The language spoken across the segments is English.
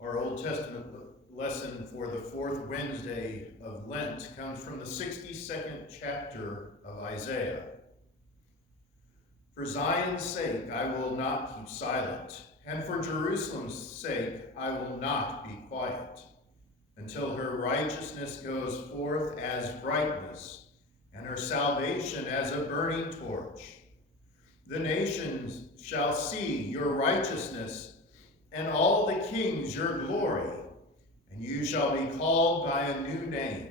Our Old Testament lesson for the fourth Wednesday of Lent comes from the 62nd chapter of Isaiah. For Zion's sake I will not keep silent, and for Jerusalem's sake I will not be quiet, until her righteousness goes forth as brightness, and her salvation as a burning torch. The nations shall see your righteousness, and all the kings your glory, and you shall be called by a new name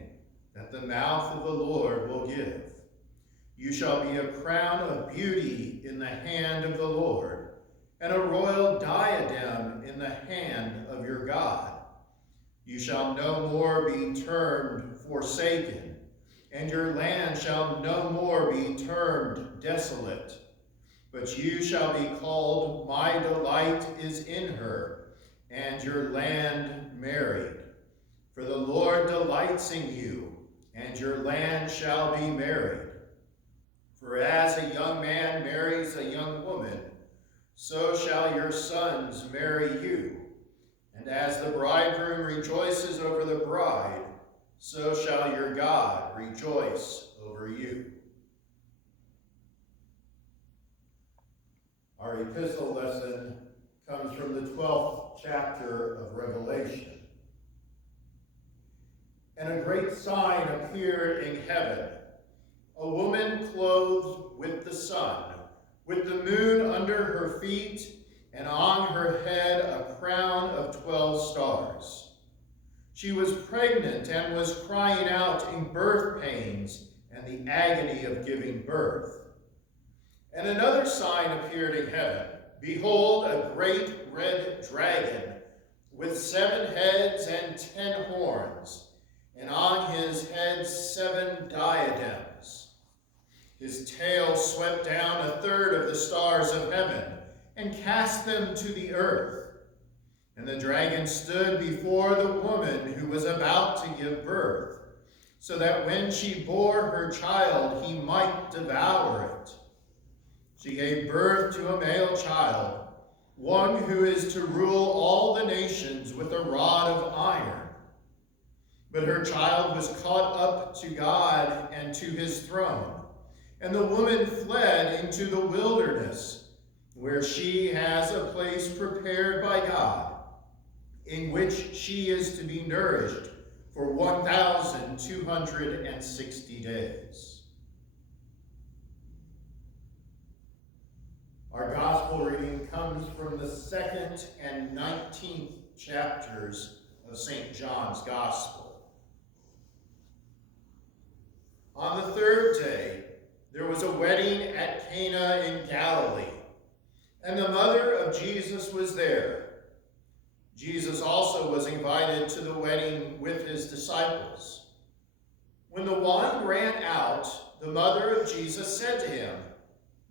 that the mouth of the Lord will give. You shall be a crown of beauty in the hand of the Lord, and a royal diadem in the hand of your God. You shall no more be termed forsaken, and your land shall no more be termed desolate. But you shall be called, my delight is in her, and your land married. For the Lord delights in you, and your land shall be married. For as a young man marries a young woman, so shall your sons marry you. And as the bridegroom rejoices over the bride, so shall your God rejoice over you. Our epistle lesson comes from the 12th chapter of Revelation. And a great sign appeared in heaven, a woman clothed with the sun, with the moon under her feet, and on her head a crown of 12 stars. She was pregnant and was crying out in birth pains and the agony of giving birth. And another sign appeared in heaven. Behold, a great red dragon with 7 heads and 10 horns, and on his head 7 diadems. His tail swept down a third of the stars of heaven and cast them to the earth. And the dragon stood before the woman who was about to give birth, so that when she bore her child, he might devour it. She gave birth to a male child, one who is to rule all the nations with a rod of iron. But her child was caught up to God and to his throne. And the woman fled into the wilderness, where she has a place prepared by God, in which she is to be nourished for 1,260 days. Our gospel reading comes from the 2nd and 19th chapters of St. John's Gospel. On the 3rd day, there was a wedding at Cana in Galilee, and the mother of Jesus was there. Jesus also was invited to the wedding with his disciples. When the wine ran out, the mother of Jesus said to him,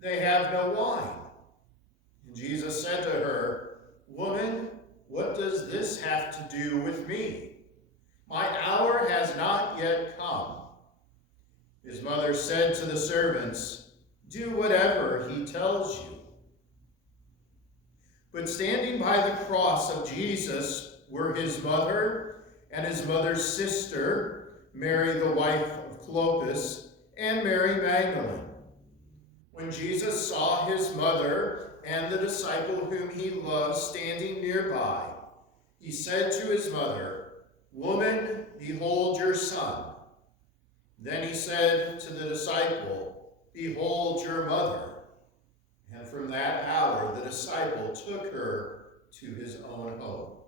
"They have no wine." And Jesus said to her, "Woman, what does this have to do with me? My hour has not yet come." His mother said to the servants, "Do whatever he tells you." But standing by the cross of Jesus were his mother and his mother's sister, Mary the wife of Clopas, and Mary Magdalene. When Jesus saw his mother and the disciple whom he loved standing nearby, he said to his mother, "Woman, behold your son." Then he said to the disciple, "Behold your mother." And from that hour the disciple took her to his own home.